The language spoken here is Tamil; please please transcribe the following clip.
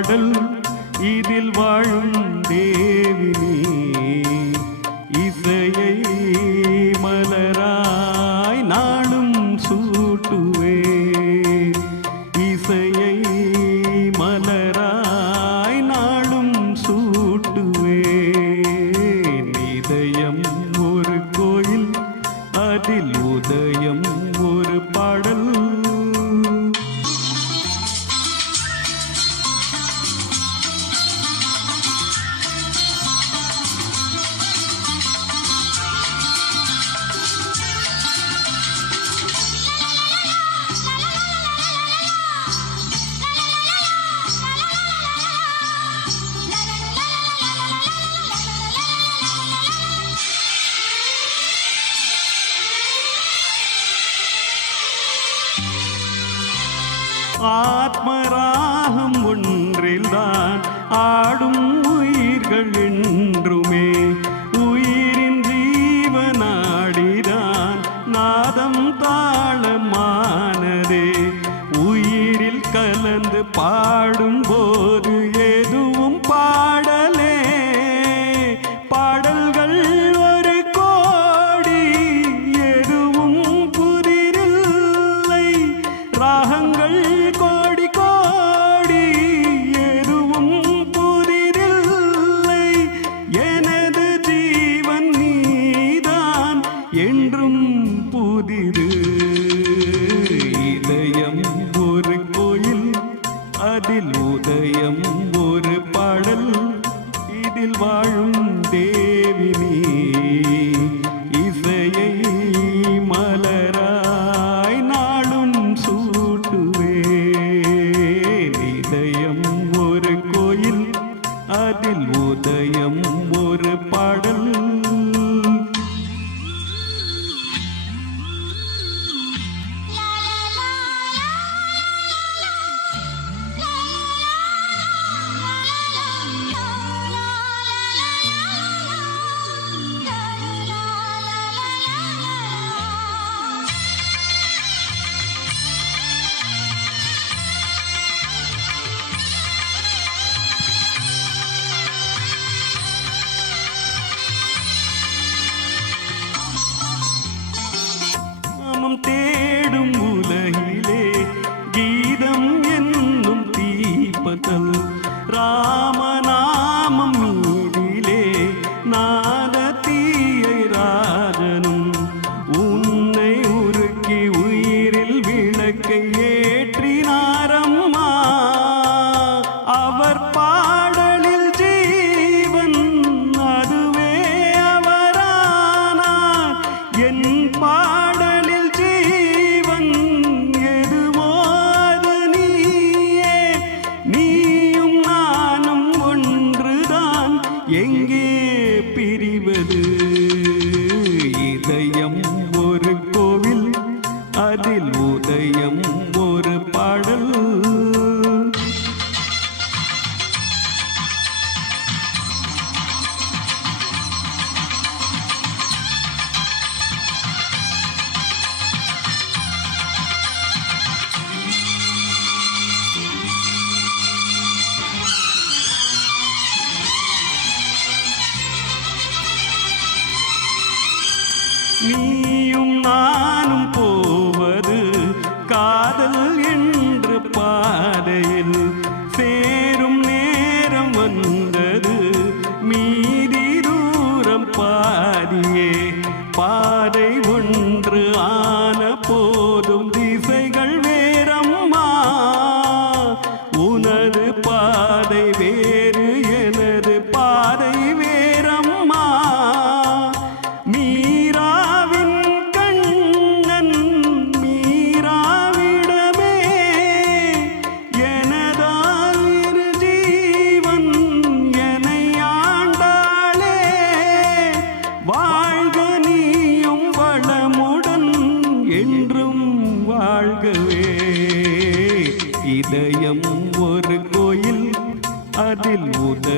பாடல் இதில் வாழும் தேவினி இசையை மலராய் நாளும் சூட்டுவே இசையை மலராய் நாளும் சூட்டுவே இதயம் ஒரு கோயில் அதில் உதயம் ஒரு பாடல் ஆத்மராகம் ஒன்றில்தான் ஆடும் உயிர்கள் என்றுமே உயிரின் ஜீவனாடிதான் நாதம் தாளமானதே உயிரில் கலந்து பாடும்போது எதுவும் பாடலே பாடல்கள் ஒரு கோடி எதுவும் புதிரில்லை ராகங்கள் கோடி கோடி எதுவும் புதிரில்லை எனது ஜீவன் நீதான் என்றும் புதிது இதயம் ஒரு கோயில் அதில் உதயம் ஒரு பாடல் இதில் வாழும் தேவினி இசையை மலராய் நாளும் சூட்டுவே இதயம் ஒரு கோயில் அதில் உதயம் ஒரு பாடல் தேடும் உலகிலே கீதம் என்னும் தீபத்தல் ராமநாமம் மீதிலே நாதத்தீயை ராஜனும் உன்னை உருக்கி உயிரில் விளக்கை ஏற்றினாரம்மா அவர் பாடலில் ஜீவன் அதுவே அவரானார் என் பாடலில் ஜீவன் எதுவோ அது நீயே நீயும் நானும் ஒன்றுதான் எங்கே பிரிவது இதயம் ஒரு கோவில் அதில் உதயம் ஒரு பாடல் நீயும் நானும் போவது காதல் என்று பாதையில் சேரும் நேரம் வந்தது மீதி தூரம் பாதியே பாதை ஒன்று ஆன போதும் திசைகள் வேறம்மா உனது பாதை வேறு எனது பாதை வேறம்மா மீராவின் கண்ணன் மீராவிடமே எனதால் இரு ஜீவன் என்னை ஆண்டாளே வாழ்க நீயும் வளமுடன் என்றும் வாழ்கவே இதயம் ஒரு கோயில் அதில் உதயம்